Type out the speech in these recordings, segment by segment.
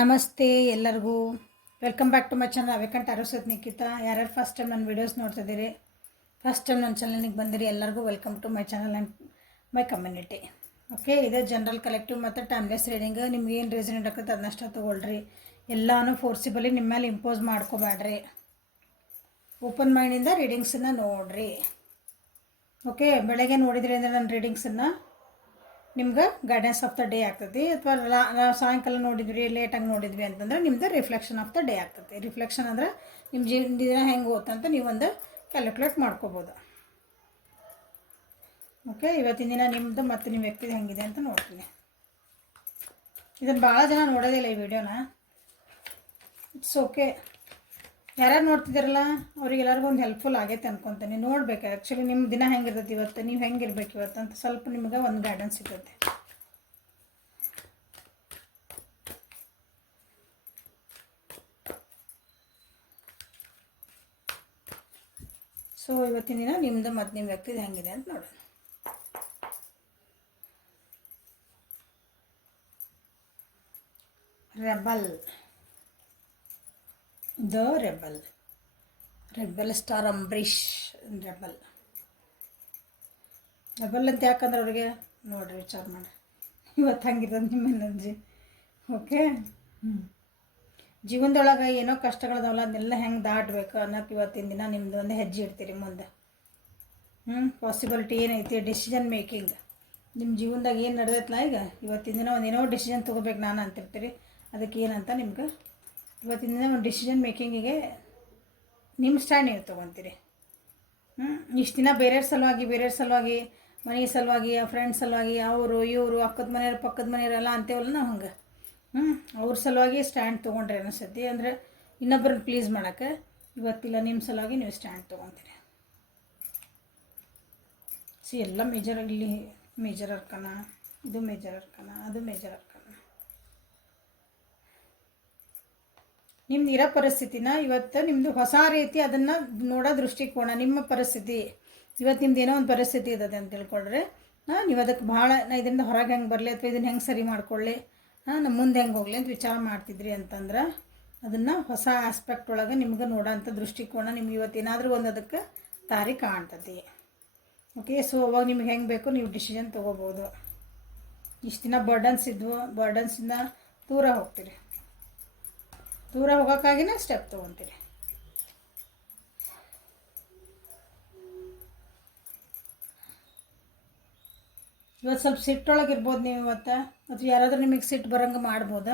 ನಮಸ್ತೆ ಎಲ್ಲರಿಗೂ. Welcome back to my channel ಅವೇಕಂಟ್ ಅರಸತ್ ನಿಖಿತಾ. ಯಾರ್ಯಾರು ಫಸ್ಟ್ ಟೈಮ್ ನನ್ನ ವೀಡಿಯೋಸ್ ನೋಡ್ತಿದ್ದೀರಿ, ಫಸ್ಟ್ ಟೈಮ್ ನನ್ನ ಚಾನಲ್ನಿಗೆ ಬಂದಿರಿ, ಎಲ್ಲರಿಗೂ welcome to my channel and my community. Okay, ಇದು ಜನರಲ್ ಕಲೆಕ್ಟಿವ್ ಮತ್ತು ಟೈಮ್ಲೆಸ್ ರೀಡಿಂಗ್. ನಿಮ್ಗೆ ಏನು ರೀಸನ್ ಆಕತ್ತೆ ಅದನ್ನಷ್ಟ ತೊಗೊಳ್ರಿ. ಎಲ್ಲನೂ ಫೋರ್ಸಿಬಲಿ ನಿಮ್ಮ ಮೇಲೆ ಇಂಪೋಸ್ ಮಾಡ್ಕೋಬೇಡ್ರಿ. ಓಪನ್ ಮೈಂಡಿಂದ ರೀಡಿಂಗ್ಸನ್ನು ನೋಡಿರಿ. ಓಕೆ, ಬೆಳಗ್ಗೆ ನೋಡಿದ್ರಿ ಅಂದರೆ ನನ್ನ ರೀಡಿಂಗ್ಸನ್ನು ನಿಮ್ಗೆ ಗೈಡೆನ್ಸ್ ಆಫ್ ದ ಡೇ ಆಗ್ತದೆ. ಅಥವಾ ಸಾಯಂಕಾಲ ನೋಡಿದ್ವಿ, ಲೇಟಾಗಿ ನೋಡಿದ್ವಿ ಅಂತಂದ್ರೆ ನಿಮ್ದು ರಿಫ್ಲೆಕ್ಷನ್ ಆಫ್ ದ ಡೇ ಆಗ್ತದೆ. ರಿಫ್ಲೆಕ್ಷನ್ ಅಂದರೆ ನಿಮ್ಮ ದಿನ ಹೆಂಗೆ ಹೋತಂತ ನೀವೊಂದು ಕ್ಯಾಲ್ಕುಲೇಟ್ ಮಾಡ್ಕೋಬೋದು. ಓಕೆ, ಇವತ್ತಿನ ದಿನ ನಿಮ್ಮದು ಮತ್ತು ನಿಮ್ಮ ವ್ಯಕ್ತಿದು ಹೆಂಗಿದೆ ಅಂತ ನೋಡ್ತೀನಿ. ಇದನ್ನು ಭಾಳ ಜನ ನೋಡೋದಿಲ್ಲ ಈ ವಿಡಿಯೋನ. It's okay. ಯಾರ್ಯಾರು ನೋಡ್ತಿದ್ದೀರಲ್ಲ ಅವ್ರಿಗೆಲ್ಲರಿಗೂ ಒಂದು ಹೆಲ್ಪ್ಫುಲ್ ಆಗೈತೆ ಅನ್ಕೊತೀನಿ. ನೋಡ್ಬೇಕು ಆ್ಯಕ್ಚುಲಿ ನಿಮ್ಮ ದಿನ ಹೆಂಗಿರ್ತೈತಿ ಇವತ್ತು, ನೀವು ಹೆಂಗಿರ್ಬೇಕು ಇವತ್ತು ಅಂತ ಸ್ವಲ್ಪ ನಿಮ್ಗೆ ಒಂದು ಗೈಡೆನ್ಸ್ ಸಿಗುತ್ತೆ. ಸೊ ಇವತ್ತಿನ ದಿನ ನಿಮ್ಮದು ಮತ್ತು ನಿಮ್ಮ ವ್ಯಕ್ತಿದು ಹೆಂಗಿದೆ ಅಂತ ನೋಡೋಣ. Rebel, the rebel star Ambareesh. Rebel ಅಂತ ಯಾಕಂದ್ರೆ ಅವ್ರಿಗೆ ನೋಡಿರಿ, ವಿಚಾರ ಮಾಡಿ ಇವತ್ತು ಹಂಗಿರೋದು ನಿಮ್ಮ ಎನರ್ಜಿ. ಓಕೆ, ಜೀವನದೊಳಗೆ ಏನೋ ಕಷ್ಟಗಳದಾವಲ್ಲ ಅದನ್ನೆಲ್ಲ ಹೆಂಗೆ ದಾಟಬೇಕು ಅನ್ನೋಕೆ ಇವತ್ತಿನ ದಿನ ನಿಮ್ಮದು ಒಂದು ಹೆಜ್ಜೆ ಇಡ್ತೀರಿ ಮುಂದೆ. ಪಾಸಿಬಿಲಿಟಿ ಏನೈತಿ, ಡಿಸಿಷನ್ ಮೇಕಿಂಗ್. ನಿಮ್ಮ ಜೀವನದಾಗ ಏನು ನಡೆದೈತಲ್ಲ ಈಗ ಇವತ್ತಿನ ದಿನ ಒಂದೇನೋ ಡಿಸಿಷನ್ ತೊಗೋಬೇಕು ನಾನು ಅಂತಿರ್ತೀರಿ. ಅದಕ್ಕೆ ಏನಂತ ನಿಮ್ಗೆ ಇವತ್ತಿನ ದಿನ ಒಂದು ಡಿಸಿಷನ್ ಮೇಕಿಂಗಿಗೆ ನಿಮ್ಮ ಸ್ಟ್ಯಾಂಡ್ ನೀವು ತೊಗೊತೀರಿ. ಇಷ್ಟು ದಿನ ಬೇರೆಯವ್ರ ಸಲುವಾಗಿ ಮನೆ ಸಲುವಾಗಿ, ಫ್ರೆಂಡ್ಸ್ ಸಲುವಾಗಿ, ಅವರು ಇವರು ಅಕ್ಕದ ಮನೆಯವ್ರು ಪಕ್ಕದ ಮನೆಯವರೆಲ್ಲ ಅಂತೇವಲ್ಲ ನಾವು ಹಂಗೆ ಅವ್ರ ಸಲುವಾಗಿ ಸ್ಟ್ಯಾಂಡ್ ತೊಗೊಂಡ್ರೆ ಅನಿಸ್ತೈತಿ. ಅಂದರೆ ಇನ್ನೊಬ್ಬರನ್ನ ಪ್ಲೀಸ್ ಮಾಡೋಕ್ಕೆ ಇವತ್ತಿಲ್ಲ, ನಿಮ್ಮ ಸಲುವಾಗಿ ನೀವು ಸ್ಟ್ಯಾಂಡ್ ತೊಗೊತೀರಿ. ಎಲ್ಲ ಇಲ್ಲಿ ಮೇಜರ್ ಅರ್ಕನ, ಇದು ಮೇಜರ್ ಅರ್ಕನ, ಅದು ಮೇಜರ್ ಅರ್ಕನ. ನಿಮ್ದು ಇರೋ ಪರಿಸ್ಥಿತಿನ ಇವತ್ತು ನಿಮ್ಮದು ಹೊಸ ರೀತಿ ಅದನ್ನು ನೋಡೋ ದೃಷ್ಟಿಕೋನ. ನಿಮ್ಮ ಪರಿಸ್ಥಿತಿ ಇವತ್ತು ನಿಮ್ದು ಏನೋ ಒಂದು ಪರಿಸ್ಥಿತಿ ಇರ್ತದೆ ಅಂತ ತಿಳ್ಕೊಂಡ್ರೆ ನೀವು ಅದಕ್ಕೆ ಭಾಳ ಇದರಿಂದ ಹೊರಗೆ ಹೆಂಗೆ ಬರಲಿ ಅಥವಾ ಇದನ್ನು ಹೆಂಗೆ ಸರಿ ಮಾಡ್ಕೊಳ್ಳಿ, ನಮ್ಮ ಮುಂದೆ ಹೆಂಗೆ ಹೋಗಲಿ ಅಂತ ವಿಚಾರ ಮಾಡ್ತಿದ್ರಿ ಅಂತಂದ್ರೆ ಅದನ್ನು ಹೊಸ ಆಸ್ಪೆಕ್ಟ್ ಒಳಗೆ ನಿಮ್ಗೆ ನೋಡೋಂಥ ದೃಷ್ಟಿಕೋನ ನಿಮ್ಗೆ ಇವತ್ತೇನಾದರೂ ಒಂದು ಅದಕ್ಕೆ ದಾರಿ ಕಾಣ್ತದೆ. ಓಕೆ, ಸೊ ಅವಾಗ ನಿಮ್ಗೆ ಹೆಂಗೆ ಬೇಕು ನೀವು ಡಿಸಿಷನ್ ತೊಗೋಬೋದು. ಇಷ್ಟು ದಿನ ಬರ್ಡನ್ಸಿಂದ ದೂರ ಹೋಗ್ತೀರಿ. ದೂರ ಹೋಗೋಕ್ಕಾಗಿನೇ ಸ್ಟೆಪ್ ತೊಗೊತೀರಿ. ಇವತ್ತು ಸ್ವಲ್ಪ ಸಿಟ್ಟೊಳಗೆ ಇರ್ಬೋದು ನೀವು ಇವತ್ತು, ಅಥವಾ ಯಾರಾದರೂ ನಿಮಗೆ ಸಿಟ್ಟು ಬರೋಂಗೆ ಮಾಡ್ಬೋದು.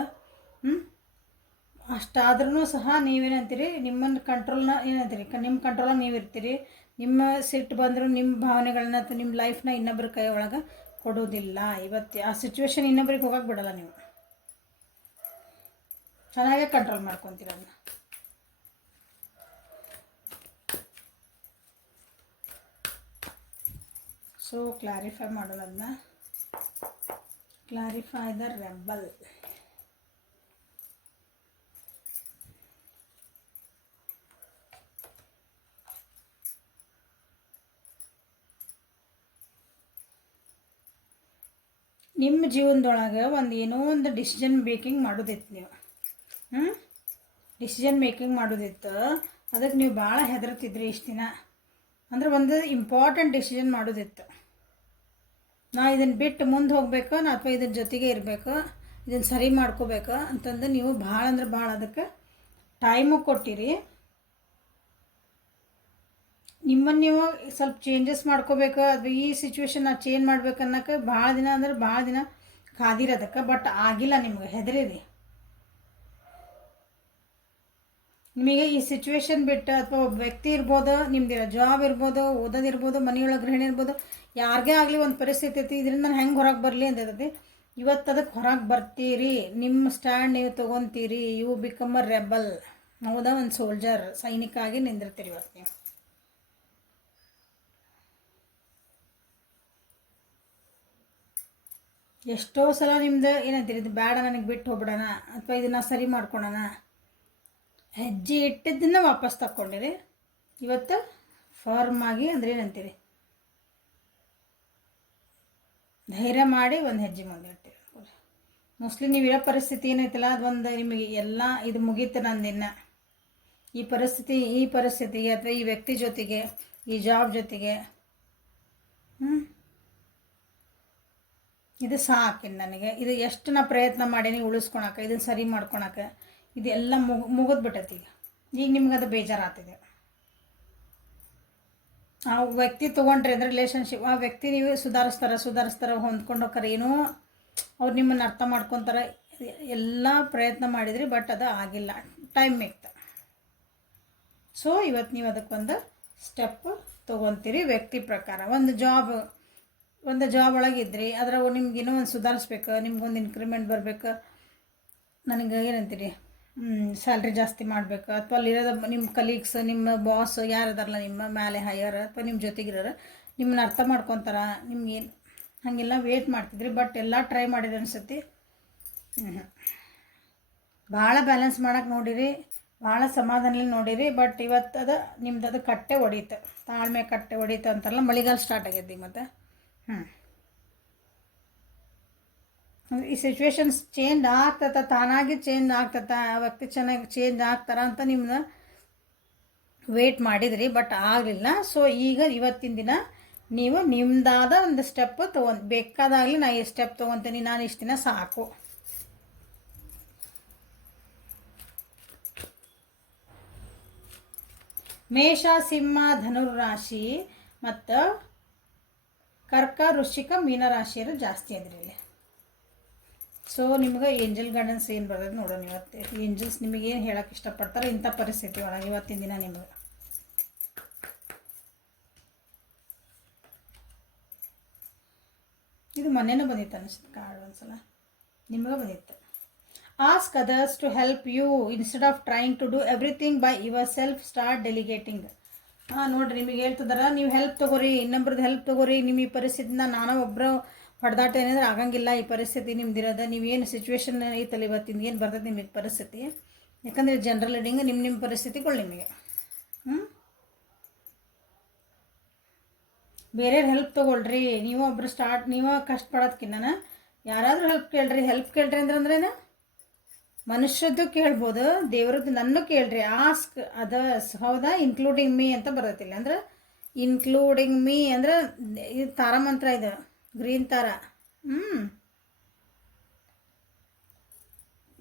ಅಷ್ಟಾದ್ರೂ ಸಹ ನೀವೇನಂತೀರಿ, ನಿಮ್ಮನ್ನು ಕಂಟ್ರೋಲ್ನ ಏನಂತೀರಿ, ನಿಮ್ಮ ಕಂಟ್ರೋಲಾಗಿ ನೀವು ಇರ್ತೀರಿ. ನಿಮ್ಮ ಸಿಟ್ಟು ಬಂದರೂ ನಿಮ್ಮ ಭಾವನೆಗಳನ್ನ ಅಥವಾ ನಿಮ್ಮ ಲೈಫ್ನ ಇನ್ನೊಬ್ಬರ ಕೈ ಒಳಗೆ ಕೊಡೋದಿಲ್ಲ. ಇವತ್ತು ಆ ಸಿಚುವೇಶನ್ ಇನ್ನೊಬ್ರಿಗೆ ಹೋಗಕ್ಕೆ ಬಿಡೋಲ್ಲ. ನೀವು ಚೆನ್ನಾಗೇ ಕಂಟ್ರೋಲ್ ಮಾಡ್ಕೊತೀರ ಅದನ್ನ. ಸೊ ಕ್ಲಾರಿಫೈ ಮಾಡೋಣ ಅದನ್ನ. Clarify the rebel. ನಿಮ್ಮ ಜೀವನದೊಳಗೆ ಏನೋ ಒಂದು ಡಿಸಿಷನ್ ಮೇಕಿಂಗ್ ಮಾಡೋದಿತ್ತು ನೀವು. ಡಿಸಿಷನ್ ಮೇಕಿಂಗ್ ಮಾಡೋದಿತ್ತು, ಅದಕ್ಕೆ ನೀವು ಭಾಳ ಹೆದರ್ತಿದ್ರಿ ಇಷ್ಟು ದಿನ. ಅಂದರೆ ಒಂದು ಇಂಪಾರ್ಟೆಂಟ್ ಡಿಸಿಷನ್ ಮಾಡೋದಿತ್ತು. ನಾ ಇದನ್ನು ಬಿಟ್ಟು ಮುಂದೆ ಹೋಗ್ಬೇಕು ಅಥವಾ ಇದ್ರ ಜೊತೆಗೆ ಇರಬೇಕು, ಇದನ್ನು ಸರಿ ಮಾಡ್ಕೋಬೇಕು ಅಂತಂದು ನೀವು ಭಾಳ ಅಂದ್ರೆ ಭಾಳ ಅದಕ್ಕೆ ಟೈಮು ಕೊಟ್ಟಿರಿ. ನಿಮ್ಮನ್ನು ನೀವು ಸ್ವಲ್ಪ ಚೇಂಜಸ್ ಮಾಡ್ಕೋಬೇಕು ಅಥವಾ ಈ ಸಿಚುವೇಶನ್ನ ಚೇಂಜ್ ಮಾಡ್ಬೇಕು ಅನ್ನೋಕ್ಕೆ ಭಾಳ ದಿನ ಕಾದಿರೋದಕ್ಕೆ. ಬಟ್ ಆಗಿಲ್ಲ, ನಿಮ್ಗೆ ಹೆದರಿರಿ. ನಿಮಗೆ ಈ ಸಿಚುವೇಶನ್ ಬಿಟ್ಟು ಅಥವಾ ಒಬ್ಬ ವ್ಯಕ್ತಿ ಇರ್ಬೋದು, ನಿಮ್ದಿರೋ ಜಾಬ್ ಇರ್ಬೋದು, ಓದೋದಿರ್ಬೋದು, ಮನೆಯೊಳಗೆ ಗೃಹಿಣಿ ಇರ್ಬೋದು, ಯಾರಿಗೇ ಆಗಲಿ ಒಂದು ಪರಿಸ್ಥಿತಿ ಐತಿ, ಇದರಿಂದ ನಾನು ಹೆಂಗೆ ಹೊರಗೆ ಬರಲಿ ಅಂತ ಇರ್ತೈತಿ. ಇವತ್ತು ಅದಕ್ಕೆ ಹೊರಗೆ ಬರ್ತೀರಿ, ನಿಮ್ಮ ಸ್ಟ್ಯಾಂಡ್ ನೀವು ತೊಗೊತೀರಿ. You become a rebel. ಹೌದಾ, ಒಂದು ಸೋಲ್ಜರ್, ಸೈನಿಕ ಆಗಿ ನಿಂದಿರ್ತೀರಿ ಇವತ್ತು ನೀವು. ಎಷ್ಟೋ ಸಲ ನಿಮ್ದು ಏನಂತೀರಿ, ಇದು ಬೇಡ ನನಗೆ ಬಿಟ್ಟು ಹೋಗ್ಬಿಡೋಣ ಅಥವಾ ಇದನ್ನು ಸರಿ ಮಾಡ್ಕೊಳೋಣ, ಹೆಜ್ಜೆ ಇಟ್ಟಿದ್ದನ್ನು ವಾಪಸ್ ತಕ್ಕೊಂಡಿರಿ. ಇವತ್ತು ಫರ್ಮ್ ಆಗಿ ಅಂದರೆ ಏನಂತೀರಿ, ಧೈರ್ಯ ಮಾಡಿ ಒಂದು ಹೆಜ್ಜೆ ಮುಂದೆ ಇಟ್ಟಿರಿ. ಮೋಸ್ಟ್ಲಿ ನೀವಿರೋ ಪರಿಸ್ಥಿತಿ ಏನೈತಲ್ಲ ಅದೊಂದು ನಿಮಗೆ ಎಲ್ಲ ಇದು ಮುಗೀತು ನಂದಿನ. ಈ ಪರಿಸ್ಥಿತಿಗೆ ಅಥವಾ ಈ ವ್ಯಕ್ತಿ ಜೊತೆಗೆ, ಈ ಜಾಬ್ ಜೊತೆಗೆ ಇದು ಸಾಕಿನ್ ನನಗೆ. ಇದು ಎಷ್ಟು ನಾ ಪ್ರಯತ್ನ ಮಾಡೀನಿ ಉಳಿಸ್ಕೊಳಕ್ಕೆ, ಇದನ್ನು ಸರಿ ಮಾಡ್ಕೊಳಕ್ಕೆ, ಇದೆಲ್ಲ ಮುಗಿದ್ಬಿಟ್ಟೈತಿ. ಈಗ ನಿಮ್ಗೆ ಅದು ಬೇಜಾರಾಗ್ತಿದೆ. ಆ ವ್ಯಕ್ತಿ ತೊಗೊಂಡ್ರೆ ಅಂದರೆ ರಿಲೇಷನ್ಶಿಪ್, ಆ ವ್ಯಕ್ತಿ ನೀವು ಸುಧಾರಿಸ್ತಾರೆ ಹೊಂದ್ಕೊಂಡು ಹೋಗ್ತಾರೆ, ಏನೋ ಅವ್ರು ನಿಮ್ಮನ್ನು ಅರ್ಥ ಮಾಡ್ಕೊತಾರೆ, ಎಲ್ಲ ಪ್ರಯತ್ನ ಮಾಡಿದ್ರಿ, ಬಟ್ ಅದು ಆಗಿಲ್ಲ, ಟೈಮ್ ಮೇಕ್ತ. ಸೊ ಇವತ್ತು ನೀವು ಅದಕ್ಕೊಂದು ಸ್ಟೆಪ್ ತೊಗೊತೀರಿ. ವ್ಯಕ್ತಿ ಪ್ರಕಾರ ಒಂದು ಜಾಬ್ ಒಳಗಿದ್ರಿ, ಅದ್ರಾಗ ನಿಮ್ಗೆ ಏನೋ ಒಂದು ಸುಧಾರಿಸ್ಬೇಕು, ನಿಮ್ಗೊಂದು ಇನ್ಕ್ರಿಮೆಂಟ್ ಬರಬೇಕು, ನನಗೆ ಏನಂತೀರಿ ಸ್ಯಾಲ್ರಿ ಜಾಸ್ತಿ ಮಾಡಬೇಕು, ಅಥವಾ ಅಲ್ಲಿರೋದು ನಿಮ್ಮ ಕಲೀಗ್ಸ್, ನಿಮ್ಮ ಬಾಸ್ ಯಾರದಾರಲ್ಲ ನಿಮ್ಮ ಮೇಲೆ ಹೈಯರ್ ಅಥವಾ ನಿಮ್ಮ ಜೊತೆಗಿರೋರು ನಿಮ್ಮನ್ನ ಅರ್ಥ ಮಾಡ್ಕೊತಾರ, ನಿಮ್ಗೇನು ಹಾಗೆಲ್ಲ ವೇಟ್ ಮಾಡ್ತಿದ್ರಿ. ಬಟ್ ಎಲ್ಲ ಟ್ರೈ ಮಾಡಿರಿ ಅನ್ಸತಿ. ಭಾಳ ಬ್ಯಾಲೆನ್ಸ್ ಮಾಡೋಕೆ ನೋಡಿರಿ, ಭಾಳ ಸಮಾಧಾನದಲ್ಲಿ ನೋಡಿರಿ. ಬಟ್ ಇವತ್ತು ಅದು ನಿಮ್ದು ಅದು ಕಟ್ಟೆ ಹೊಡೀತು, ತಾಳ್ಮೆ ಕಟ್ಟೆ ಹೊಡೀತು ಅಂತಾರಲ್ಲ, ಮಳೆಗಾಲ ಸ್ಟಾರ್ಟ್ ಆಗ್ಯದ ಮತ್ತು ಈ ಸಿಚುವೇಶನ್ಸ್ ಚೇಂಜ್ ಆಗ್ತತ, ತಾನಾಗಿ ಚೇಂಜ್ ಆಗ್ತತ, ಆ ವ್ಯಕ್ತಿ ಚೆನ್ನಾಗಿ ಚೇಂಜ್ ಆಗ್ತಾರ ಅಂತ ನಿಮ್ಮನ್ನ ವೇಟ್ ಮಾಡಿದ್ರಿ, ಬಟ್ ಆಗಲಿಲ್ಲ. ಸೊ ಈಗ ಇವತ್ತಿನ ದಿನ ನೀವು ನಿಮ್ಮದಾದ ಒಂದು ಸ್ಟೆಪ್ ಬೇಕಾದಾಗಲಿ ನಾ ಈ ಸ್ಟೆಪ್ ತೊಗೊತೀನಿ, ನಾನು ಇಷ್ಟು ದಿನ ಸಾಕು. ಮೇಷ, ಸಿಂಹ, ಧನುರಾಶಿ ಮತ್ತು ಕರ್ಕ, ವೃಶ್ಚಿಕ, ಮೀನರಾಶಿಯರು ಜಾಸ್ತಿ ಅದ್ರಿ ಇಲ್ಲಿ. ಸೊ ನಿಮ್ಗೆ ಏಂಜಲ್ ಗೈಡೆನ್ಸ್ ಏನು ಬರ್ತದೆ ನೋಡೋಣ ಇವತ್ತು. ಏಂಜಲ್ಸ್ ನಿಮಗೆ ಏನು ಹೇಳೋಕೆ ಇಷ್ಟಪಡ್ತಾರೆ ಇಂಥ ಪರಿಸ್ಥಿತಿ ಒಳಗೆ ಇವತ್ತಿನ ದಿನ ನಿಮಗೆ. ಇದು ಮೊನ್ನೆನೂ ಬಂದಿತ್ತು ಅನಿಸುತ್ತೆ ಕಾರ್ಡ್, ಒಂದ್ಸಲ ನಿಮಗೆ ಬಂದಿತ್ತು. Ask others to help you instead of trying to do everything by yourself, start delegating. ನೋಡಿರಿ ನಿಮಗೆ ಹೇಳ್ತಿದಾರ, ನೀವು ಹೆಲ್ಪ್ ತೊಗೋರಿ, ಇನ್ನೊಬ್ರದ್ದು ಹೆಲ್ಪ್ ತೊಗೋರಿ. ನಿಮ್ಮ ಈ ಪರಿಸ್ಥಿತಿನ ನಾನು ಒಬ್ಬರು ಹೊಡೆದಾಟ ಏನಾದ್ರೆ ಆಗಂಗಿಲ್ಲ. ಈ ಪರಿಸ್ಥಿತಿ ನಿಮ್ದಿರೋದ, ನೀವೇನು ಸಿಚುವೇಶನ್ ಐತಲ್ಲ ಇವತ್ತಿನ ಏನು ಬರ್ತದೆ ನಿಮಗೆ ಪರಿಸ್ಥಿತಿ. ಯಾಕಂದರೆ ಜನರಲ್ ರೀಡಿಂಗ್ ನಿಮ್ಮ ಪರಿಸ್ಥಿತಿಗಳು ನಿಮಗೆ. ಬೇರೆಯವ್ರ ಹೆಲ್ಪ್ ತೊಗೊಳ್ರಿ. ನೀವು ಒಬ್ರು ನೀವು ಕಷ್ಟಪಡೋದಕ್ಕಿನ್ನ ಯಾರಾದರೂ ಹೆಲ್ಪ್ ಕೇಳ್ರಿ ಅಂದ್ರೇನು ಮನುಷ್ಯದ್ದು ಕೇಳ್ಬೋದು, ದೇವ್ರದ್ದು ನನ್ನ ಕೇಳ್ರಿ. ಆಸ್ಕ್ ಅದರ್ಸ್, ಹೌದಾ, ಇನ್ಕ್ಲೂಡಿಂಗ್ ಮೀ ಅಂತ ಬರೋತಿಲ್ಲ. ಅಂದ್ರೆ ಇನ್ಕ್ಲೂಡಿಂಗ್ ಮೀ ಅಂದ್ರೆ ಇದು ತಾರಮಂತ್ರ, ಇದು ಗ್ರೀನ್ ತಾರ.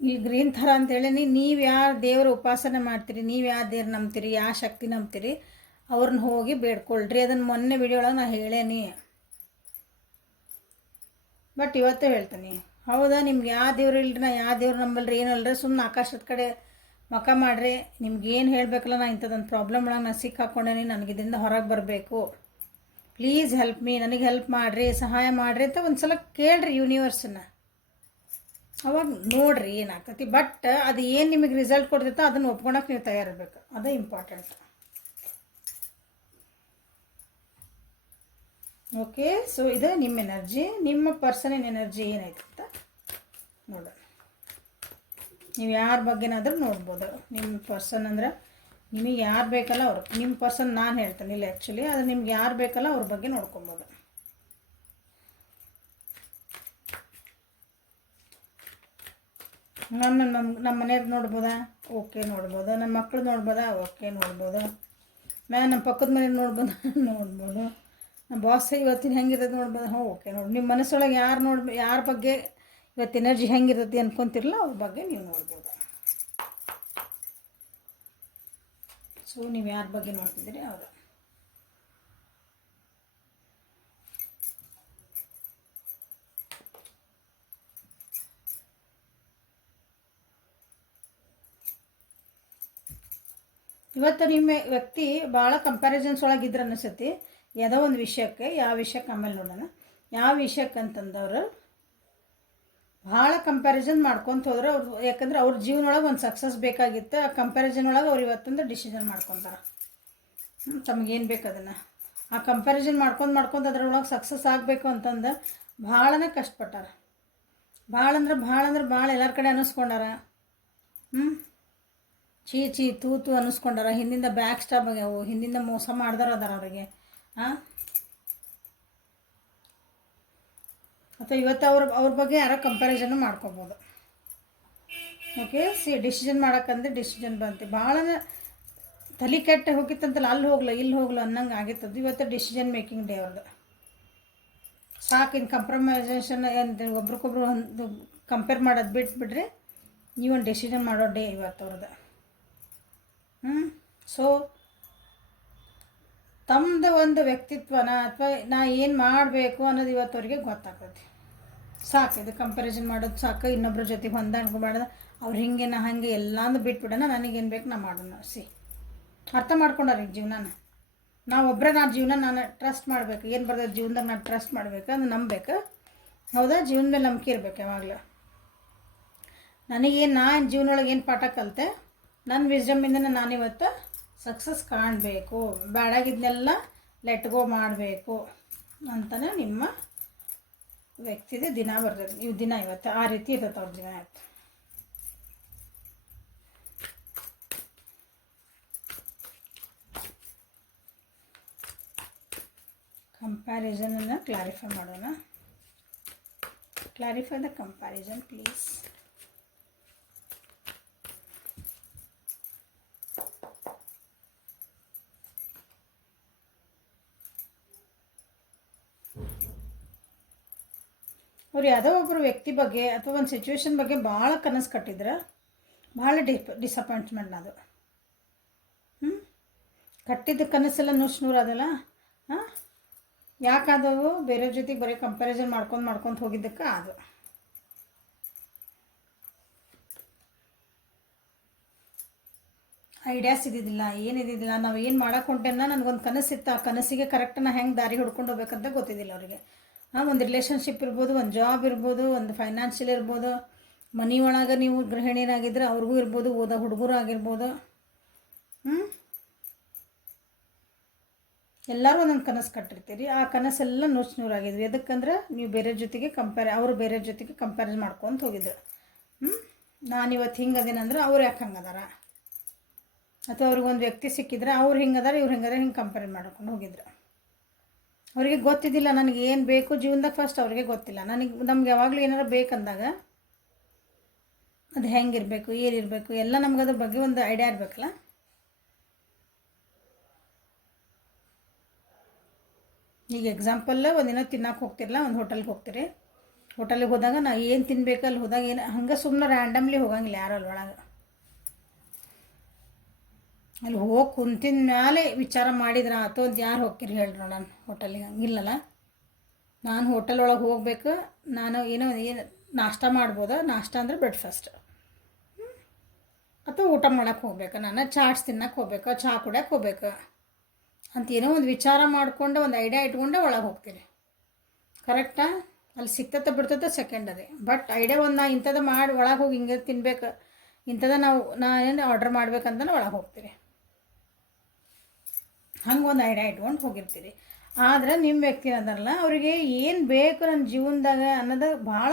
ಈ ಗ್ರೀನ್ ಥರ ಅಂತೇಳಿ ನೀವು ಯಾರು ದೇವ್ರ ಉಪಾಸನೆ ಮಾಡ್ತೀರಿ, ನೀವು ಯಾವ ದೇವ್ರು ನಂಬ್ತೀರಿ, ಯಾವ ಶಕ್ತಿ ನಂಬ್ತೀರಿ, ಅವ್ರನ್ನ ಹೋಗಿ ಬೇಡ್ಕೊಳ್ರಿ. ಅದನ್ನು ಮೊನ್ನೆ ವಿಡಿಯೋ ಒಳಗೆ ನಾನು ಹೇಳೇನಿ, ಬಟ್ ಇವತ್ತೇ ಹೇಳ್ತೀನಿ. ಹೌದಾ, ನಿಮ್ಗೆ ಯಾವ ದೇವ್ರು ಇಲ್ರಿ, ನಾ ಯಾವ ದೇವ್ರು ನಂಬಲ್ರಿ, ಏನು ಅಲ್ರಿ, ಸುಮ್ಮನೆ ಆಕಾಶದ ಕಡೆ ಮಕ ಮಾಡಿರಿ. ನಿಮ್ಗೇನು ಹೇಳಬೇಕಲ್ಲ, ನಾ ಇಂಥದ್ದೊಂದು ಪ್ರಾಬ್ಲಮ್ ಒಳಗೆ ನಾನು ಸಿಕ್ಕಾಕೊಂಡೇನಿ, ನನಗೆ ಇದರಿಂದ ಹೊರಗೆ ಬರಬೇಕು, ಪ್ಲೀಸ್ ಹೆಲ್ಪ್ ಮೀ, ನನಗೆ ಹೆಲ್ಪ್ ಮಾಡಿರಿ, ಸಹಾಯ ಮಾಡಿರಿ ಅಂತ ಒಂದು ಸಲ ಕೇಳ್ರಿ ಯೂನಿವರ್ಸನ್ನ. ಅವಾಗ ನೋಡ್ರಿ ಏನಾಗ್ತೈತಿ. ಬಟ್ ಅದು ಏನು ನಿಮಗೆ ರಿಸಲ್ಟ್ ಕೊಡ್ತೈತೋ ಅದನ್ನು ಒಪ್ಕೊಳಕ್ಕೆ ನೀವು ತಯಾರಿರ್ಬೇಕು, ಅದೇ ಇಂಪಾರ್ಟೆಂಟ್. ಓಕೆ, ಸೊ ಇದು ನಿಮ್ಮ ಎನರ್ಜಿ, ನಿಮ್ಮ ಪರ್ಸನಿನ ಎನರ್ಜಿ ಏನೈತೆ ಅಂತ ನೋಡೋಣ. ನೀವು ಯಾರ ಬಗ್ಗೆನಾದರೂ ನೋಡ್ಬೋದು. ನಿಮ್ಮ ಪರ್ಸನ್ ಅಂದ್ರೆ ನಿಮಗೆ ಯಾರು ಬೇಕಲ್ಲ ಅವರು, ನಿಮ್ಮ ಪರ್ಸನ್ ನಾನು ಹೇಳ್ತೇನೆ ಇಲ್ಲ ಆ್ಯಕ್ಚುಲಿ, ಅದು ನಿಮ್ಗೆ ಯಾರು ಬೇಕಲ್ಲ ಅವ್ರ ಬಗ್ಗೆ ನೋಡ್ಕೊಬೋದು. ನಮ್ಮ ಮನೆಯವ್ರು ನೋಡ್ಬೋದಾ? ಓಕೆ ನೋಡ್ಬೋದು. ನಮ್ಮ ಮಕ್ಕಳು ನೋಡ್ಬೋದಾ? ಓಕೆ ನೋಡ್ಬೋದು. ನಮ್ಮ ಪಕ್ಕದ ಮನೆಯವ್ರು ನೋಡ್ಬೋದಾ? ನೋಡ್ಬೋದು. ನಮ್ಮ ಬಾಸ್ ಇವತ್ತಿನ ಹೆಂಗಿರ್ತದೆ ನೋಡ್ಬೋದು. ಓಕೆ ನೋಡಿ. ನಿಮ್ಮ ಮನಸ್ಸೊಳಗೆ ಯಾರ ಬಗ್ಗೆ ಇವತ್ತು ಎನರ್ಜಿ ಹೆಂಗಿರ್ತೈತಿ ಅನ್ಕೊತಿರಲ್ಲ ಅವ್ರ ಬಗ್ಗೆ ನೀವು ನೋಡ್ಬೋದು. ಸೊ ನೀವು ಯಾರ ಬಗ್ಗೆ ನೋಡ್ತಿದ್ದೀರಿ ಅವರು. ಇವತ್ತು ನಿಮ್ಮ ವ್ಯಕ್ತಿ ಭಾಳ ಕಂಪ್ಯಾರಿಸನ್ಸ್ ಒಳಗಿದ್ರೆ ಅನಿಸುತ್ತೆ. ಯಾವುದೋ ಒಂದು ವಿಷಯಕ್ಕೆ, ಯಾವ ವಿಷಯಕ್ಕೆ ಆಮೇಲೆ ನೋಡೋಣ, ಯಾವ ವಿಷಯಕ್ಕೆ ಅಂತಂದವರು ಭಾಳ ಕಂಪ್ಯಾರಿಸನ್ ಮಾಡ್ಕೊತ ಹೋದ್ರೆ ಅವ್ರು, ಯಾಕಂದ್ರೆ ಅವ್ರ ಜೀವನೊಳಗೆ ಒಂದು ಸಕ್ಸಸ್ ಬೇಕಾಗಿತ್ತು. ಆ ಕಂಪ್ಯಾರಿಸನ್ ಒಳಗೆ ಅವ್ರು ಇವತ್ತೊಂದು ಡಿಸಿಷನ್ ಮಾಡ್ಕೊತಾರೆ, ತಮಗೇನು ಬೇಕು ಅದನ್ನು. ಆ ಕಂಪ್ಯಾರಿಸನ್ ಮಾಡ್ಕೊಂಡು ಅದ್ರೊಳಗೆ ಸಕ್ಸಸ್ ಆಗಬೇಕು ಅಂತಂದು ಭಾಳನೇ ಕಷ್ಟಪಟ್ಟಾರ. ಭಾಳ ಎಲ್ಲರ ಕಡೆ ಅನ್ನಿಸ್ಕೊಂಡಾರ. ಚೀ ತೂತು ಅನ್ನಿಸ್ಕೊಂಡಾರ. ಹಿಂದಿಂದ ಬ್ಯಾಕ್ ಸ್ಟಾಪ್ ಆಗ್ಯಾವು, ಹಿಂದಿಂದ ಮೋಸ ಮಾಡ್ದಾರ ಅದಾರ ಅವ್ರಿಗೆ. ಅಥವಾ ಇವತ್ತು ಅವ್ರ ಬಗ್ಗೆ ಯಾರೋ ಕಂಪ್ಯಾರಿಸನ್ನು ಮಾಡ್ಕೋಬೋದು. ಓಕೆ, ಡಿಸಿಷನ್ ಮಾಡೋಕ್ಕಂದ್ರೆ ಡಿಸಿಷನ್ ಬಂತು. ಭಾಳ ತಲೆ ಕೆಟ್ಟ ಹೋಗಿತ್ತಂತಲ್ಲ, ಅಲ್ಲಿ ಹೋಗ್ಲ ಇಲ್ಲಿ ಹೋಗ್ಲ ಅನ್ನಂಗೆ ಆಗಿತ್ತದು. ಇವತ್ತು ಡಿಸಿಷನ್ ಮೇಕಿಂಗ್ ಡೇ ಅವ್ರದ್ದು. ಸಾಕು, ಇನ್ನು ಕಂಪ್ರಮೈಸೇಷನ್ ಏನು ಒಬ್ರಿಗೊಬ್ರು ಒಂದು ಕಂಪೇರ್ ಮಾಡೋದು ಬಿಟ್ಬಿಡ್ರಿ. ನೀವೊಂದು ಡಿಸಿಷನ್ ಮಾಡೋ ಡೇ ಇವತ್ತು ಅವ್ರದ್ದು. ಸೊ ತಮ್ಮದು ಒಂದು ವ್ಯಕ್ತಿತ್ವನ ಅಥವಾ ನಾ ಏನು ಮಾಡಬೇಕು ಅನ್ನೋದು ಇವತ್ತು ಅವ್ರಿಗೆ ಗೊತ್ತಾಗ್ತದೆ. ಸಾಕು, ಇದು ಕಂಪ್ಯಾರಿಸನ್ ಮಾಡೋದು ಸಾಕು. ಇನ್ನೊಬ್ರ ಜೊತೆಗೆ ಹೊಂದಾಣಿಕೆ ಮಾಡೋದು, ಅವ್ರು ಹಿಂಗೆ ನಾ ಹಾಗೆ ಎಲ್ಲಾನು ಬಿಟ್ಬಿಡೋಣ, ನನಗೇನು ಬೇಕು ನಾ ಮಾಡೋಣ. ಅರ್ಥ ಮಾಡ್ಕೊಂಡಾರ ಈಗ ಜೀವನ. ನಾವು ಜೀವನ ನಾನು ಟ್ರಸ್ಟ್ ಮಾಡಬೇಕು. ಏನು ಬರ್ತದೆ ಜೀವನದಾಗ ನಾನು ಟ್ರಸ್ಟ್ ಮಾಡಬೇಕು, ಅದು ನಂಬಬೇಕು. ಹೌದಾ? ಜೀವನ ಮೇಲೆ ನಂಬಿಕೆ ಇರಬೇಕು ಯಾವಾಗಲೂ. ನನಗೇನು ಜೀವನೊಳಗೆ ಏನು ಪಾಠ ಕಲಿತೆ, ನನ್ನ ವಿಸ್ಡಮ್ಮಿಂದ ನಾನಿವತ್ತು ಸಕ್ಸಸ್ ಕಾಣಬೇಕು, ಬೇಡಾಗಿದ್ದನ್ನೆಲ್ಲ ಲೆಟ್ ಗೋ ಮಾಡಬೇಕು ಅಂತಲೇ ನಿಮ್ಮ ವ್ಯಕ್ತಿದೆ ದಿನ ಬರ್ತದೆ. ಇವು ದಿನ ಇವತ್ತು ಆ ರೀತಿ ಇರ್ತದೆ ಅವ್ರ ದಿನ ಇವತ್ತು. ಕಂಪ್ಯಾರಿಸನನ್ನು ಕ್ಲಾರಿಫೈ ಮಾಡೋಣ. Clarify the comparison please. ಅವ್ರು ಯಾವುದೋ ಒಬ್ಬರು ವ್ಯಕ್ತಿ ಬಗ್ಗೆ ಅಥವಾ ಒಂದು ಸಿಚುವೇಶನ್ ಬಗ್ಗೆ ಭಾಳ ಕನಸು ಕಟ್ಟಿದ್ರೆ ಭಾಳ ಡಿಸಪಾಯಿಂಟ್ಮೆಂಟ್ ಅದು. ಕಟ್ಟಿದ್ದ ಕನಸೆಲ್ಲ ನೂರು ಅದಲ್ಲ. ಯಾಕಾದವು? ಬೇರೆ ಜೊತೆಗೆ ಬರೀ ಕಂಪ್ಯಾರಿಸನ್ ಮಾಡ್ಕೊಂಡು ಹೋಗಿದ್ದಕ್ಕೆ ಅದು. ಐಡಿಯಾಸ್ ಇದ್ದಿದ್ದಿಲ್ಲ, ಏನಿದ್ದಿದ್ದಿಲ್ಲ. ನಾವು ಏನು ಮಾಡೋಕೆ ಹೊಂಟೇನ, ನನಗೊಂದು ಕನಸಿತ್ತು, ಆ ಕನಸಿಗೆ ಕರೆಕ್ಟ್ ನಾ ಹೆಂಗೆ ದಾರಿ ಹುಡ್ಕೊಂಡು ಹೋಗ್ಬೇಕಂತ ಗೊತ್ತಿದ್ದಿಲ್ಲ ಅವರಿಗೆ. ಒಂದು ರಿಲೇಷನ್ಶಿಪ್ ಇರ್ಬೋದು, ಒಂದು ಜಾಬ್ ಇರ್ಬೋದು, ಒಂದು ಫೈನಾನ್ಷಿಯಲ್ ಇರ್ಬೋದು, ಮನೆ ಒಳಗೆ ನೀವು ಗೃಹಿಣಿಯರಾಗಿದ್ದರೆ ಅವ್ರಿಗೂ ಇರ್ಬೋದು, ಓದೋ ಹುಡುಗರು ಆಗಿರ್ಬೋದು. ಎಲ್ಲರೂ ಒಂದೊಂದು ಕನಸು ಕಟ್ಟಿರ್ತೀರಿ. ಆ ಕನಸೆಲ್ಲ ನೂರಾಗಿದ್ವಿ. ಎದಕ್ಕಂದ್ರೆ ನೀವು ಬೇರೆ ಜೊತೆಗೆ ಅವರು ಬೇರೆ ಜೊತೆಗೆ ಕಂಪ್ಯಾರಿಸ್ ಮಾಡ್ಕೊಂಡು ಹೋಗಿದ್ರು. ನಾನಿವತ್ತು ಹಿಂಗೆ ಅದೇನಂದ್ರೆ ಅವ್ರು ಯಾಕೆ ಹಂಗದಾರ, ಅಥವಾ ಅವ್ರಿಗೊಂದು ವ್ಯಕ್ತಿ ಸಿಕ್ಕಿದ್ರೆ ಅವ್ರು ಹಿಂಗದಾರ ಇವ್ರು ಹಿಂಗೆ ಕಂಪೇರ್ ಮಾಡ್ಕೊಂಡು ಹೋಗಿದ್ರು. ಅವರಿಗೆ ಗೊತ್ತಿದ್ದಿಲ್ಲ ನನಗೆ ಏನು ಬೇಕು ಜೀವನದಾಗ. ಫಸ್ಟ್ ಅವ್ರಿಗೆ ಗೊತ್ತಿಲ್ಲ. ನಮ್ಗೆ ಯಾವಾಗಲೂ ಏನಾರು ಬೇಕಂದಾಗ ಅದು ಹೆಂಗಿರಬೇಕು, ಏನಿರಬೇಕು ಎಲ್ಲ ನಮ್ಗೆ ಅದ್ರ ಬಗ್ಗೆ ಒಂದು ಐಡಿಯಾ ಇರಬೇಕಲ್ಲ. ಈಗ ಎಕ್ಸಾಂಪಲ್, ಒಂದಿನ ತಿನ್ನಕ್ಕೆ ಹೋಗ್ತಿರಲ್ಲ, ಒಂದು ಹೋಟೆಲ್ಗೆ ಹೋಗ್ತೀರಿ. ಹೋಟೆಲಿಗೆ ಹೋದಾಗ ನಾ ಏನು ತಿನ್ಬೇಕು, ಅಲ್ಲಿ ಹೋದಾಗ ಏನು ಹಂಗೆ ಸುಮ್ಮನೆ ರ್ಯಾಂಡಮ್ಲಿ ಹೋಗಂಗಿಲ್ಲ ಯಾರು ಅಲ್ಲಿ ಒಳಗೆ. ಅಲ್ಲಿ ಹೋಗಿ ಕುಂತಿನ ಮೇಲೆ ವಿಚಾರ ಮಾಡಿದ್ರೆ ಆತೋ ಅಂತ ಯಾರು ಹೋಗ್ತೀರಿ ಹೇಳ್ರಿ ನಾನು ಹೋಟೆಲಿಗೆ? ಹಂಗಿಲ್ಲಲ್ಲ. ನಾನು ಹೋಟೆಲ್ ಒಳಗೆ ಹೋಗ್ಬೇಕು, ನಾನು ಏನು ನಾಷ್ಟ ಮಾಡ್ಬೋದ, ನಾಷ್ಟ ಅಂದರೆ ಬ್ರೇಕ್ಫಾಸ್ಟ್, ಅಥವಾ ಊಟ ಮಾಡೋಕ್ಕೆ ಹೋಗ್ಬೇಕು, ನಾನು ಚಾಟ್ಸ್ ತಿನ್ನಕ್ಕೆ ಹೋಗ್ಬೇಕು, ಚಹಾ ಕುಡಿಯೋಕೆ ಹೋಗ್ಬೇಕು ಅಂತ ಏನೋ ಒಂದು ವಿಚಾರ ಮಾಡಿಕೊಂಡು ಒಂದು ಐಡಿಯಾ ಇಟ್ಕೊಂಡೆ ಒಳಗೆ ಹೋಗ್ತೀನಿ. ಕರೆಕ್ಟಾ? ಅಲ್ಲಿ ಸಿಗ್ತತೆ ಬಿಡ್ತತೆ ಸೆಕೆಂಡ್ ಅದೇ. ಬಟ್ ಐಡಿಯಾ ಒಂದು ನಾ ಇಂಥದ್ದು ಮಾಡಿ ಒಳಗೆ ಹೋಗಿ ಹಿಂಗೆ ತಿನ್ಬೇಕು, ಇಂಥದ್ದು ನಾನೇನು ಆರ್ಡ್ರ್ ಮಾಡ್ಬೇಕಂತಲೇ ಒಳಗೆ ಹೋಗ್ತೀರಿ. ಹಂಗೆ ಒಂದು ಐಡಿಯಾ ಇಟ್ಕೊಂಡು ಹೋಗಿರ್ತೀರಿ. ಆದರೆ ನಿಮ್ಮ ವ್ಯಕ್ತಿ ಅದರಲ್ಲ, ಅವರಿಗೆ ಏನು ಬೇಕು ನನ್ನ ಜೀವನದಾಗ ಅನ್ನೋದು ಭಾಳ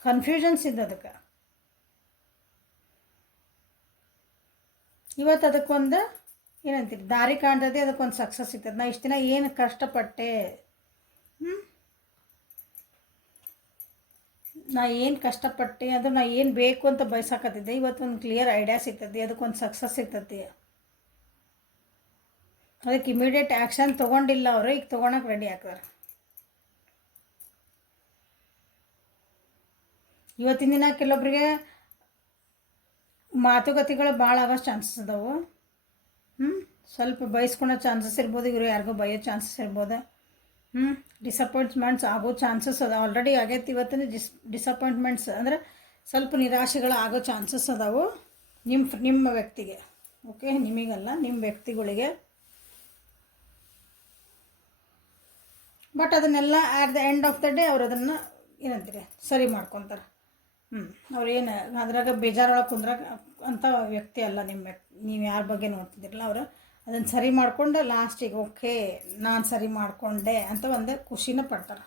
ಕನ್ಫ್ಯೂಷನ್ಸ್ ಇದ್ದು. ಅದಕ್ಕೆ ಇವತ್ತು ಅದಕ್ಕೊಂದು ಏನಂತೀರಿ ದಾರಿ ಕಾಣ್ತದೆ, ಅದಕ್ಕೊಂದು ಸಕ್ಸಸ್ ಸಿಗ್ತದೆ. ನಾ ಇಷ್ಟು ದಿನ ಏನು ಕಷ್ಟಪಟ್ಟೆ, ನಾ ಏನು ಕಷ್ಟಪಟ್ಟೆ ಅದು ನಾ ಏನು ಬೇಕು ಅಂತ ಬಯಸಾಕತ್ತಿದ್ದೆ, ಇವತ್ತೊಂದು ಕ್ಲಿಯರ್ ಐಡಿಯಾ ಸಿಗ್ತದೆ, ಅದಕ್ಕೊಂದು ಸಕ್ಸಸ್ ಸಿಗ್ತದೆ. ಅದಕ್ಕೆ ಇಮಿಡಿಯೇಟ್ ಆ್ಯಕ್ಷನ್ ತೊಗೊಂಡಿಲ್ಲ ಅವರು, ಈಗ ತೊಗೊಳಕ್ಕೆ ರೆಡಿ ಆಗ್ತಾರೆ. ಇವತ್ತಿನ ದಿನ ಕೆಲವೊಬ್ಬರಿಗೆ ಮಾತುಕತೆಗಳು ಭಾಳ ಆಗೋ ಚಾನ್ಸಸ್ ಅದಾವು. ಸ್ವಲ್ಪ ಬಯಸ್ಕೊಳೋ ಚಾನ್ಸಸ್ ಇರ್ಬೋದು, ಇವರು ಯಾರಿಗೋ ಬೈಯೋ ಚಾನ್ಸಸ್ ಇರ್ಬೋದು. ಡಿಸಪಾಯಿಂಟ್ಮೆಂಟ್ಸ್ ಆಗೋ ಚಾನ್ಸಸ್ ಅದ, ಆಲ್ರೆಡಿ ಆಗೈತಿ. ಇವತ್ತಿನ ಡಿಸಪಾಯಿಂಟ್ಮೆಂಟ್ಸ್ ಅಂದರೆ ಸ್ವಲ್ಪ ನಿರಾಶೆಗಳು ಆಗೋ ಚಾನ್ಸಸ್ ಅದಾವು ನಿಮ್ಮ ವ್ಯಕ್ತಿಗೆ. ಓಕೆ, ನಿಮಗಲ್ಲ, ನಿಮ್ಮ ವ್ಯಕ್ತಿಗಳಿಗೆ. ಬಟ್ ಅದನ್ನೆಲ್ಲ at the end of the day ಅವ್ರು ಅದನ್ನು ಏನಂತೀರಿ ಸರಿ ಮಾಡ್ಕೊತಾರೆ. ಅವ್ರೇನು ಅದ್ರಾಗ ಬೇಜಾರೊಳಗೆ ಕುಂದ್ರಾಗ ಅಂಥ ವ್ಯಕ್ತಿ ಅಲ್ಲ ನಿಮ್ಮ ನೀವು ಯಾರ ಬಗ್ಗೆ ನೋಡ್ತಿದ್ದಿರಲ್ಲ. ಅವರು ಅದನ್ನು ಸರಿ ಮಾಡಿಕೊಂಡು ಲಾಸ್ಟಿಗೆ ಓಕೆ ನಾನು ಸರಿ ಮಾಡಿಕೊಂಡೆ ಅಂತ ಒಂದು ಖುಷಿನ ಪಡ್ತಾರೆ.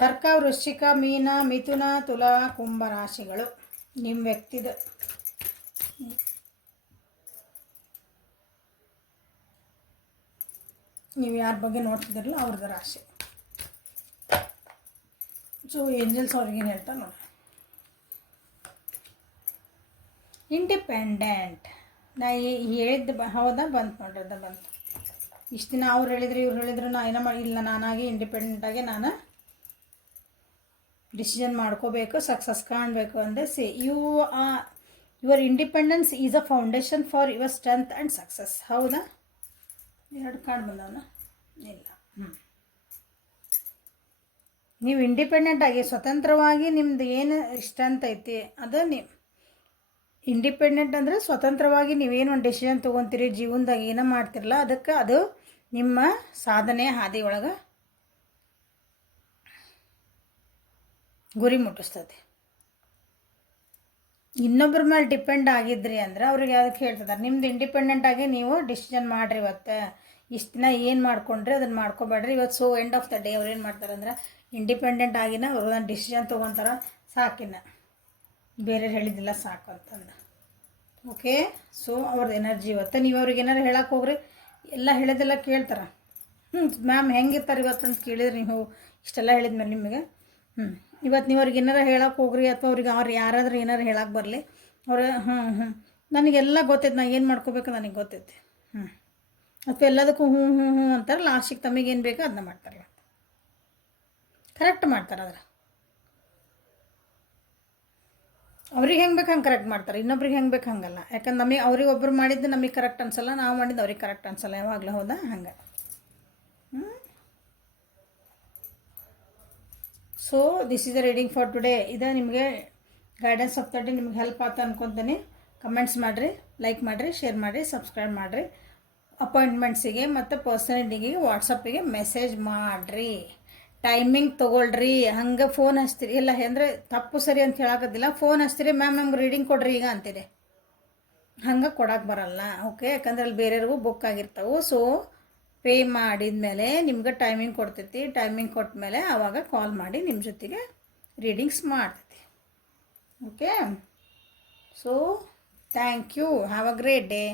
ಕರ್ಕ, ವೃಶ್ಚಿಕ, ಮೀನ, ಮಿಥುನ, ತುಲಾ, ಕುಂಭ ರಾಶಿಗಳು ನಿಮ್ಮ ವ್ಯಕ್ತಿದು ನೀವು ಯಾರ ಬಗ್ಗೆ ನೋಡ್ತಿದ್ದೀರಲ್ಲ ಅವ್ರದ್ದು ರಾಶಿ. ಸೊ ಏಂಜಲ್ಸ್ ಅವ್ರಿಗೇನು ಹೇಳ್ತಾರೆ ನೋಡಿ. ಇಂಡಿಪೆಂಡೆಂಟ್. ನಾ ಹೇಳಿದ್ದು ಹೌದಾ, ಬಂತು ನೋಡ್ರಿ, ಅದು ಬಂತು. ಇಷ್ಟು ದಿನ ಅವ್ರು ಹೇಳಿದ್ರು ಇವ್ರು ಹೇಳಿದ್ರು, ನಾ ಏನೋ ಮಾಡಿಲ್ಲ, ನಾನಾಗಿ ಇಂಡಿಪೆಂಡೆಂಟಾಗಿ ನಾನು ಡಿಸಿಷನ್ ಮಾಡ್ಕೋಬೇಕು, ಸಕ್ಸಸ್ ಕಾಣಬೇಕು ಅಂದರೆ your independence is a foundation for your strength and success. ಹೌದಾ? 2 ಕಾರ್ಡ್ ಬಂದವನ ಇಲ್ಲ. ನೀವು ಇಂಡಿಪೆಂಡೆಂಟ್ ಆಗಿ ಸ್ವತಂತ್ರವಾಗಿ ನಿಮ್ದು ಏನು ಸ್ಟ್ರೆಂತ್ ಐತಿ ಅದು ನೀವು ಇಂಡಿಪೆಂಡೆಂಟ್ ಅಂದರೆ ಸ್ವತಂತ್ರವಾಗಿ ನೀವೇನು ಒಂದು ಡಿಸಿಷನ್ ತೊಗೊತೀರಿ ಜೀವನದಾಗ ಏನೋ ಮಾಡ್ತಿರಲ್ಲ ಅದಕ್ಕೆ ಅದು ನಿಮ್ಮ ಸಾಧನೆ ಹಾದಿ ಒಳಗೆ ಗುರಿ ಮುಟ್ಟಿಸ್ತದೆ. ಇನ್ನೊಬ್ಬರ ಮೇಲೆ ಡಿಪೆಂಡ್ ಆಗಿದ್ರಿ ಅಂದ್ರೆ ಅವ್ರಿಗೆ ಅದಕ್ಕೆ ಹೇಳ್ತಿದ್ದಾರೆ, ನಿಮ್ದು ಇಂಡಿಪೆಂಡೆಂಟ್ ಆಗಿ ನೀವು ಡಿಸಿಷನ್ ಮಾಡಿರಿ. ಇವತ್ತು ಇಷ್ಟು ದಿನ ಏನು ಮಾಡ್ಕೊಂಡ್ರಿ ಅದನ್ನು ಮಾಡ್ಕೋಬೇಡ್ರಿ. ಇವತ್ತು so end of the day ಅವ್ರು ಏನು ಮಾಡ್ತಾರೆ ಅಂದ್ರೆ ಇಂಡಿಪೆಂಡೆಂಟ್ ಆಗಿನ ಅವ್ರು ಒಂದು ಡಿಸಿಷನ್ ತೊಗೊತಾರೆ, ಸಾಕಿನ ಬೇರೆ ಹೇಳಿದ್ದಿಲ್ಲ ಸಾಕು ಅಂತಂದು. ಓಕೆ, ಸೊ ಅವ್ರದ್ದು ಎನರ್ಜಿ ಇವತ್ತು ನೀವು ಅವ್ರಿಗೆ ಏನಾರು ಹೇಳಕ್ಕೆ ಹೋಗ್ರಿ, ಎಲ್ಲ ಹೇಳೋದೆಲ್ಲ ಕೇಳ್ತಾರೆ. ಮ್ಯಾಮ್ ಹೆಂಗಿರ್ತಾರೆ ಇವತ್ತು ಅಂತ ಕೇಳಿದ್ರಿ ನೀವು, ಇಷ್ಟೆಲ್ಲ ಹೇಳಿದ್ಮೇಲೆ ನಿಮಗೆ ಇವತ್ತು ನೀವು ಅವ್ರಿಗೆ ಏನಾರು ಹೇಳಕ್ಕೆ ಹೋಗ್ರಿ, ಅಥವಾ ಅವ್ರಿಗೆ ಯಾರಾದ್ರೂ ಏನಾರು ಹೇಳಕ್ಕೆ ಬರಲಿ, ಅವ್ರು ನನಗೆಲ್ಲ ಗೊತ್ತೈತೆ, ನಾನು ಏನು ಮಾಡ್ಕೋಬೇಕು ನನಗೆ ಗೊತ್ತೈತೆ. ಅಥವಾ ಎಲ್ಲದಕ್ಕೂ ಹ್ಞೂ ಹ್ಞೂ ಹ್ಞೂ ಅಂತಾರೆ. ಲಾಸ್ಟಿಗೆ ತಮಗೇನು ಬೇಕೋ ಅದನ್ನ ಮಾಡ್ತಾರೆ, ಕರೆಕ್ಟ್ ಮಾಡ್ತಾರೆ. ಅದ್ರ ಅವ್ರಿಗೆ ಹೆಂಗೆ ಬೇಕು ಹಂಗೆ ಕರೆಕ್ಟ್ ಮಾಡ್ತಾರೆ, ಇನ್ನೊಬ್ರಿಗೆ ಹೆಂಗೆ ಬೇಕು ಹಂಗಲ್ಲ. ಯಾಕಂದ್ರೆ ನಮಗೆ ಅವ್ರಿಗೆ ಒಬ್ಬರು ಮಾಡಿದ್ದು ನಮಗೆ ಕರೆಕ್ಟ್ ಅನ್ಸಲ್ಲ, ನಾವು ಮಾಡಿದ್ದು ಅವ್ರಿಗೆ ಕರೆಕ್ಟ್ ಅನ್ಸಲ್ಲ ಯಾವಾಗಲೂ. ಹೌದಾ? ಹಂಗೆ. So this is the reading for today. ಇದು ನಿಮಗೆ ಗೈಡೆನ್ಸ್ ಆಫ್ ದ ಡೇ ನಿಮ್ಗೆ ಹೆಲ್ಪ್ ಆಯ್ತು ಅನ್ಕೊತೀನಿ. ಕಮೆಂಟ್ಸ್ ಮಾಡಿರಿ, ಲೈಕ್ ಮಾಡಿರಿ, ಶೇರ್ ಮಾಡಿರಿ, ಸಬ್ಸ್ಕ್ರೈಬ್ ಮಾಡಿರಿ. ಅಪಾಯಿಂಟ್ಮೆಂಟ್ಸಿಗೆ ಮತ್ತು ಪರ್ಸನಲಿಟಿಗೆ ವಾಟ್ಸಪ್ಪಿಗೆ ಮೆಸೇಜ್ ಮಾಡಿರಿ. ಟೈಮಿಂಗ್ ತೊಗೊಳ್ರಿ. ಹಂಗೆ ಫೋನ್ ಹಚ್ತೀರಿ ಇಲ್ಲ ಅಂದರೆ ತಪ್ಪು ಸರಿ ಅಂತ ಹೇಳೋಕ್ಕೋದಿಲ್ಲ. ಫೋನ್ ಹಚ್ತೀರಿ, ಮ್ಯಾಮ್ ನಮ್ಗೆ ರೀಡಿಂಗ್ ಕೊಡ್ರಿ ಈಗ ಅಂತೀರಿ, ಹಂಗೆ ಕೊಡೋಕೆ ಬರಲ್ಲ. ಓಕೆ, ಯಾಕಂದ್ರೆ ಅಲ್ಲಿ ಬೇರೆಯವ್ರಿಗೂ ಬುಕ್ ಆಗಿರ್ತಾವೆ. ಸೊ ಪೇ ಮಾಡಿದ ಮೇಲೆ ನಿಮ್ಗೆ ಟೈಮಿಂಗ್ ಕೊಡ್ತೈತಿ. ಟೈಮಿಂಗ್ ಕೊಟ್ಟ ಮೇಲೆ ಆವಾಗ ಕಾಲ್ ಮಾಡಿ ನಿಮ್ಮ ಜೊತೆಗೆ ರೀಡಿಂಗ್ಸ್ ಮಾಡ್ತೈತಿ. Okay, so thank you. Have a great day.